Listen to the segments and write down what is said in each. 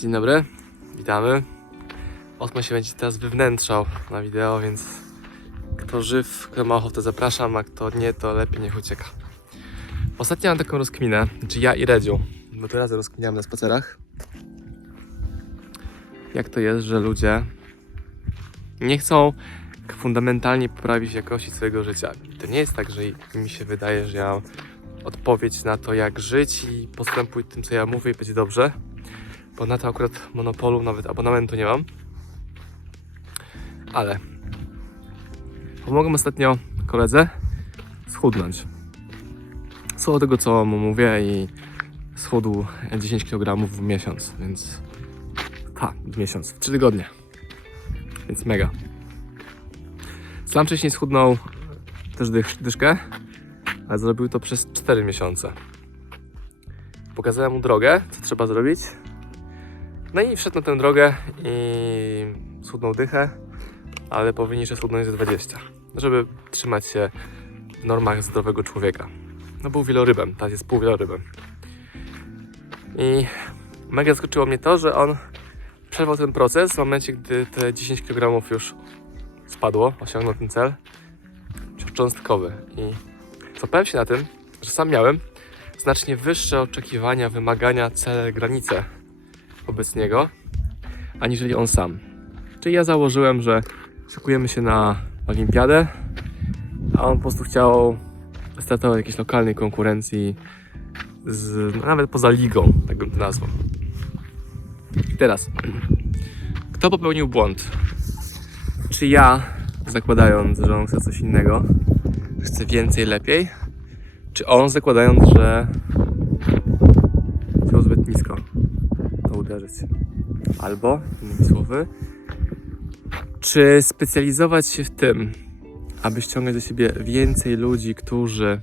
Dzień dobry, witamy. Osmo się będzie teraz wywnętrzał na wideo, więc kto żyw, kto ma ochotę zapraszam, a kto nie, to lepiej niech ucieka. Ostatnio mam taką rozkminę, czy ja i Redziu, bo tu razem rozkminiamy na spacerach. Jak to jest, że ludzie nie chcą fundamentalnie poprawić jakości swojego życia. To nie jest tak, że mi się wydaje, że ja mam odpowiedź na to, jak żyć i postępuj tym, co ja mówię i będzie dobrze bo na to akurat monopolu, nawet abonamentu nie mam. Ale pomogłem ostatnio koledze schudnąć. Słuchał tego, co mu mówię i schudł 10 kg w miesiąc, więc ha, w miesiąc, w 3 tygodnie. Więc mega. Sam wcześniej schudnął też dych, dyszkę, ale zrobił to przez 4 miesiące. Pokazałem mu drogę, co trzeba zrobić, no i wszedł na tę drogę i schudnął dychę, ale powinien jeszcze schudnąć ze 20, żeby trzymać się w normach zdrowego człowieka. No był wielorybem, teraz jest pół wielorybem. I mega zaskoczyło mnie to, że on przerwał ten proces w momencie, gdy te 10 kg już spadło, osiągnął ten cel cząstkowy. I złapałem się na tym, że sam miałem znacznie wyższe oczekiwania, wymagania, cele, granice wobec niego, aniżeli on sam. Czyli ja założyłem, że szykujemy się na olimpiadę, a on po prostu chciał startować w jakiejś lokalnej konkurencji, z, nawet poza ligą, tak bym to nazwał. I teraz, kto popełnił błąd? Czy ja, zakładając, że on chce coś innego, chce więcej, lepiej, czy on zakładając, że Albo, innymi słowy, czy specjalizować się w tym, aby ściągać do siebie więcej ludzi, którzy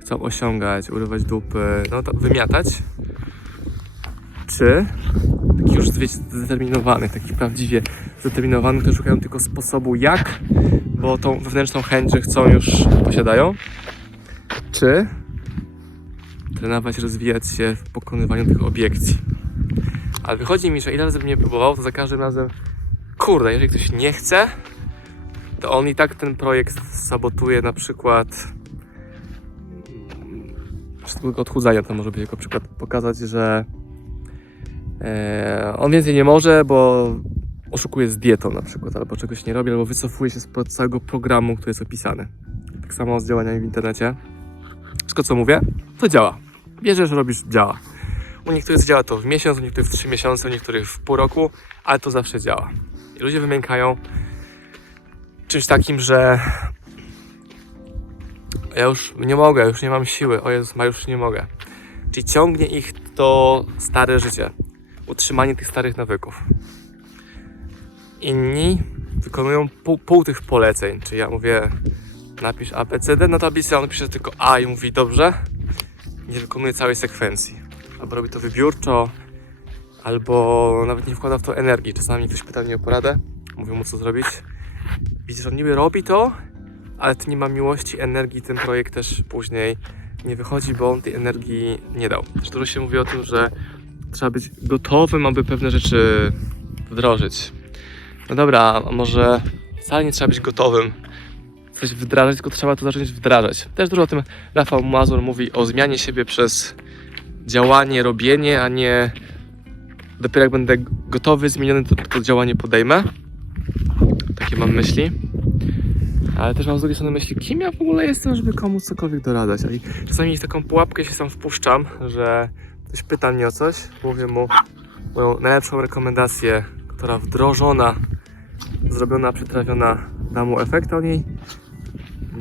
chcą osiągać, urywać dupy, no to wymiatać, czy takich już zdeterminowanych, takich prawdziwie zdeterminowanych, którzy szukają tylko sposobu jak, bo tą wewnętrzną chęć, że chcą już posiadają, czy trenować, rozwijać się w pokonywaniu tych obiekcji. Ale wychodzi mi, że ile razy bym nie próbował, to za każdym razem, kurde, jeżeli ktoś nie chce, to on i tak ten projekt sabotuje na przykład z tego odchudzania to może być jako przykład pokazać, że e, on więcej nie może, bo oszukuje z dietą na przykład, albo czegoś nie robi, albo wycofuje się z całego programu, który jest opisany. Tak samo z działaniami w internecie. Wszystko co mówię, to działa. Bierzesz, robisz, działa. U niektórych działa to w miesiąc, u niektórych w 3 miesiące, u niektórych w pół roku, ale to zawsze działa. I ludzie wymiękają czymś takim, że ja już nie mogę, już nie mam siły, o Jezus, ma już nie mogę. Czyli ciągnie ich to stare życie, utrzymanie tych starych nawyków. Inni wykonują pół, pół tych poleceń, czyli ja mówię napisz ABCD na tablicy, a on pisze tylko A i mówi dobrze, nie wykonuje całej sekwencji. Albo robi to wybiórczo, albo nawet nie wkłada w to energii. Czasami ktoś pyta mnie o poradę, mówię mu co zrobić. Widzisz, on niby robi to, ale to nie ma miłości, energii, ten projekt też później nie wychodzi, bo on tej energii nie dał. Też dużo się mówi o tym, że trzeba być gotowym, aby pewne rzeczy wdrożyć. No dobra, może wcale nie trzeba być gotowym, coś wdrażać, tylko trzeba to zacząć wdrażać. Też dużo o tym Rafał Mazur mówi o zmianie siebie przez działanie, robienie, a nie dopiero jak będę gotowy, zmieniony, to, to działanie podejmę. Takie mam myśli. Ale też mam z drugiej strony myśli, kim ja w ogóle jestem, żeby komuś cokolwiek doradać. I czasami taką pułapkę się sam wpuszczam, że ktoś pyta mnie o coś, mówię mu moją najlepszą rekomendację, która wdrożona, zrobiona, przytrafiona da mu efekt, a on jej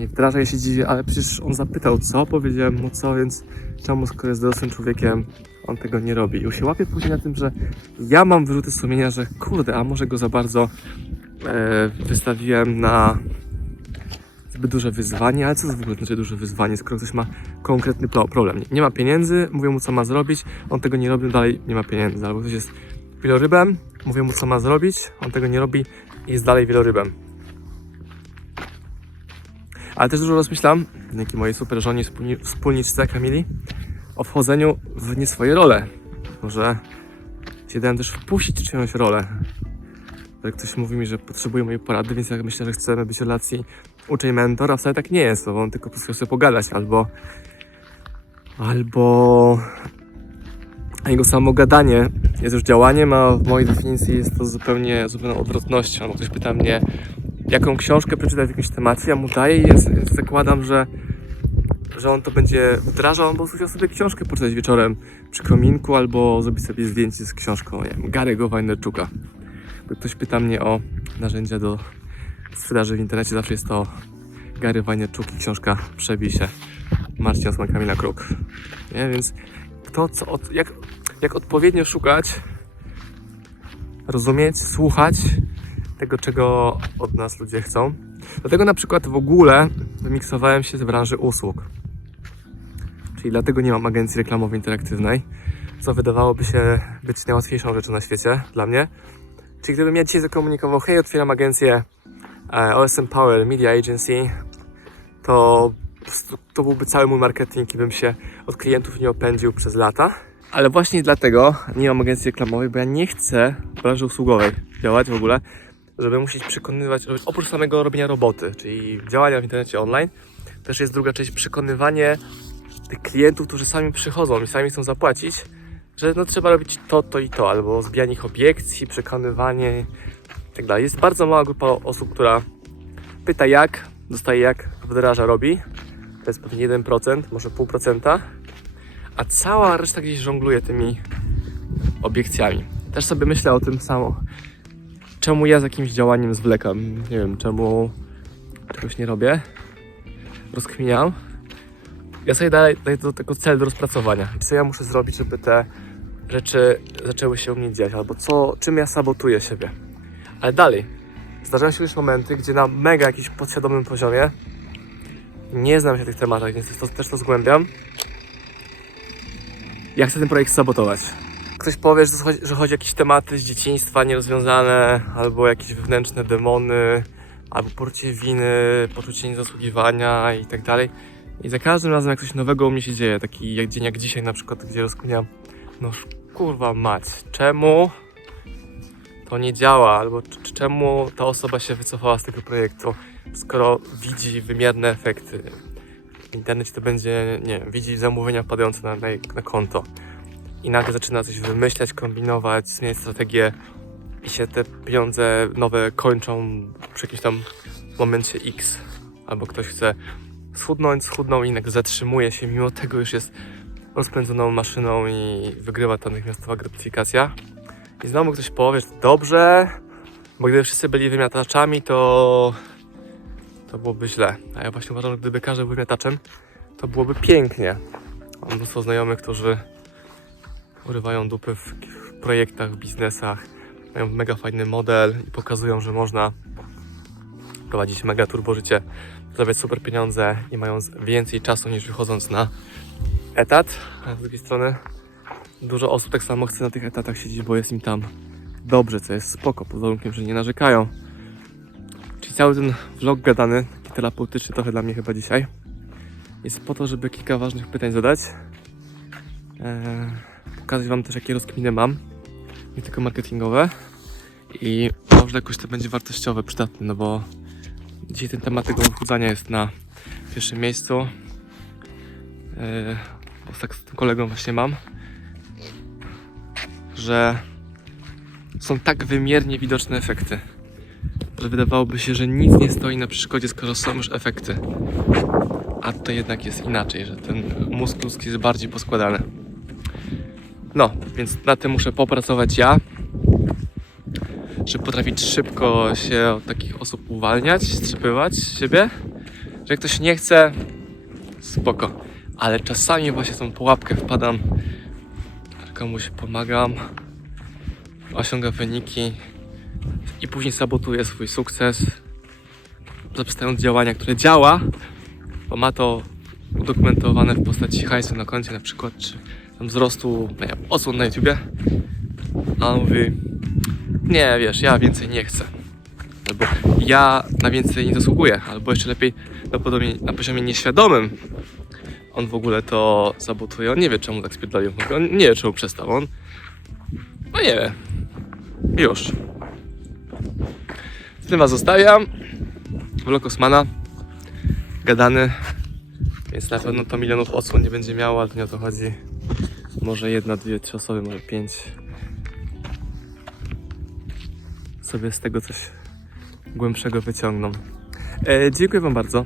nie wdraża, ja się dziwię, ale przecież on zapytał co, powiedziałem mu co, więc czemu skoro jest dorosłym człowiekiem, on tego nie robi. I się łapie później na tym, że ja mam wyrzuty sumienia, że kurde, a może go za bardzo e, wystawiłem na zbyt duże wyzwanie, ale co to w ogóle znaczy duże wyzwanie, skoro ktoś ma konkretny pro- problem. Nie, nie ma pieniędzy, mówię mu co ma zrobić, on tego nie robi, dalej nie ma pieniędzy. Albo ktoś jest wielorybem, mówię mu co ma zrobić, on tego nie robi i jest dalej wielorybem. Ale też dużo rozmyślam, dzięki mojej super żonie, wspólni- wspólniczce Kamili, o wchodzeniu w nie swoje role. Może się dałem też wpuścić czyjąś rolę. Jak ktoś mówi mi, że potrzebuje mojej porady, więc ja myślę, że chcemy być w relacji uczeń-mentor, a wcale tak nie jest, bo on tylko po prostu chce pogadać, albo albo jego samo gadanie jest już działaniem, a w mojej definicji jest to zupełnie zupełną odwrotnością. No, ktoś pyta mnie, jaką książkę przeczytać w jakimś temacie, ja mu daję i jest, zakładam, że, że on to będzie wdrażał, albo chciał sobie książkę poczytać wieczorem przy kominku, albo zrobić sobie zdjęcie z książką, nie wiem, Gary'ego Wajnerczuka. Ktoś pyta mnie o narzędzia do sprzedaży w internecie, zawsze jest to Gary Wajnerczuk i książka Przebij się. Marcin Osman, Kamila Kruk. Nie? Więc kto co, od, jak, jak odpowiednio szukać, rozumieć, słuchać tego, czego od nas ludzie chcą. Dlatego na przykład w ogóle wymiksowałem się z branży usług. Czyli dlatego nie mam agencji reklamowej interaktywnej, co wydawałoby się być najłatwiejszą rzeczą na świecie dla mnie. Czyli gdybym ja dzisiaj zakomunikował, hej, otwieram agencję e, OSM Power Media Agency, to to byłby cały mój marketing i bym się od klientów nie opędził przez lata. Ale właśnie dlatego nie mam agencji reklamowej, bo ja nie chcę w branży usługowej działać w ogóle, żeby musieć przekonywać, oprócz samego robienia roboty, czyli działania w internecie online, też jest druga część przekonywanie tych klientów, którzy sami przychodzą i sami chcą zapłacić, że no trzeba robić to, to i to, albo zbijanie ich obiekcji, przekonywanie i tak. Jest bardzo mała grupa osób, która pyta jak, dostaje jak, wdraża, robi. To jest pewnie 1%, może 0,5%, a cała reszta gdzieś żongluje tymi obiekcjami. Też sobie myślę o tym samo. Czemu ja z jakimś działaniem zwlekam? Nie wiem, czemu czegoś nie robię. Rozkminiam. Ja sobie daję, daję do tego cel do rozpracowania. Co ja muszę zrobić, żeby te rzeczy zaczęły się u mnie dziać? Albo co, czym ja sabotuję siebie? Ale dalej, zdarzają się już momenty, gdzie na mega jakimś podświadomym poziomie nie znam się tych tematach, więc to, też to zgłębiam. Ja chcę ten projekt sabotować. Ktoś powie, że, chodzi, że chodzi o jakieś tematy z dzieciństwa nierozwiązane, albo jakieś wewnętrzne demony, albo poczucie winy, poczucie niezasługiwania i tak dalej. I za każdym razem jak coś nowego u mnie się dzieje, taki jak dzień jak dzisiaj na przykład, gdzie rozkminiam, no kurwa mać, czemu to nie działa, albo czemu ta osoba się wycofała z tego projektu, skoro widzi wymierne efekty. W internecie to będzie, nie wiem, widzi zamówienia wpadające na, na, na konto i nagle zaczyna coś wymyślać, kombinować, zmieniać strategię i się te pieniądze nowe kończą przy jakimś tam momencie X. Albo ktoś chce schudnąć, schudnął i nagle zatrzymuje się, mimo tego już jest rozpędzoną maszyną i wygrywa ta natychmiastowa gratyfikacja. I znowu ktoś powie, że dobrze, bo gdyby wszyscy byli wymiataczami, to to byłoby źle. A ja właśnie uważam, że gdyby każdy był wymiataczem, to byłoby pięknie. Mam mnóstwo znajomych, którzy urywają dupy w, projektach, w biznesach, mają mega fajny model i pokazują, że można prowadzić mega turbo życie, zarabiać super pieniądze i mając więcej czasu niż wychodząc na etat. A z drugiej strony dużo osób tak samo chce na tych etatach siedzieć, bo jest im tam dobrze, co jest spoko, pod warunkiem, że nie narzekają. Czyli cały ten vlog gadany, taki terapeutyczny trochę dla mnie chyba dzisiaj, jest po to, żeby kilka ważnych pytań zadać. Eee, pokazać Wam też, jakie rozkminy mam, nie tylko marketingowe. I może jakoś to będzie wartościowe, przydatne, no bo dzisiaj ten temat tego odchudzania jest na pierwszym miejscu. Eee, bo tak z tym kolegą właśnie mam, że są tak wymiernie widoczne efekty że wydawałoby się, że nic nie stoi na przeszkodzie, skoro są już efekty. A to jednak jest inaczej, że ten mózg ludzki jest bardziej poskładany. No, więc na tym muszę popracować ja, żeby potrafić szybko się od takich osób uwalniać, strzepywać z siebie, że jak ktoś nie chce, spoko. Ale czasami właśnie tą pułapkę wpadam, komuś pomagam, osiąga wyniki, i później sabotuje swój sukces, zaprzestając działania, które działa, bo ma to udokumentowane w postaci hajsu na koncie na przykład, czy wzrostu nie wiem, osłon na YouTubie, a on mówi, nie wiesz, ja więcej nie chcę, albo ja na więcej nie zasługuję, albo jeszcze lepiej na, na poziomie nieświadomym on w ogóle to sabotuje, on nie wie czemu tak spierdolił, on nie wie czemu przestał, on no nie. Już. Z tym was zostawiam. Vlog Osmana. Gadany. Więc na pewno to milionów odsłon nie będzie miało, ale nie o to chodzi. Może jedna, dwie, trzy osoby, może pięć. Sobie z tego coś głębszego wyciągną. E, dziękuję wam bardzo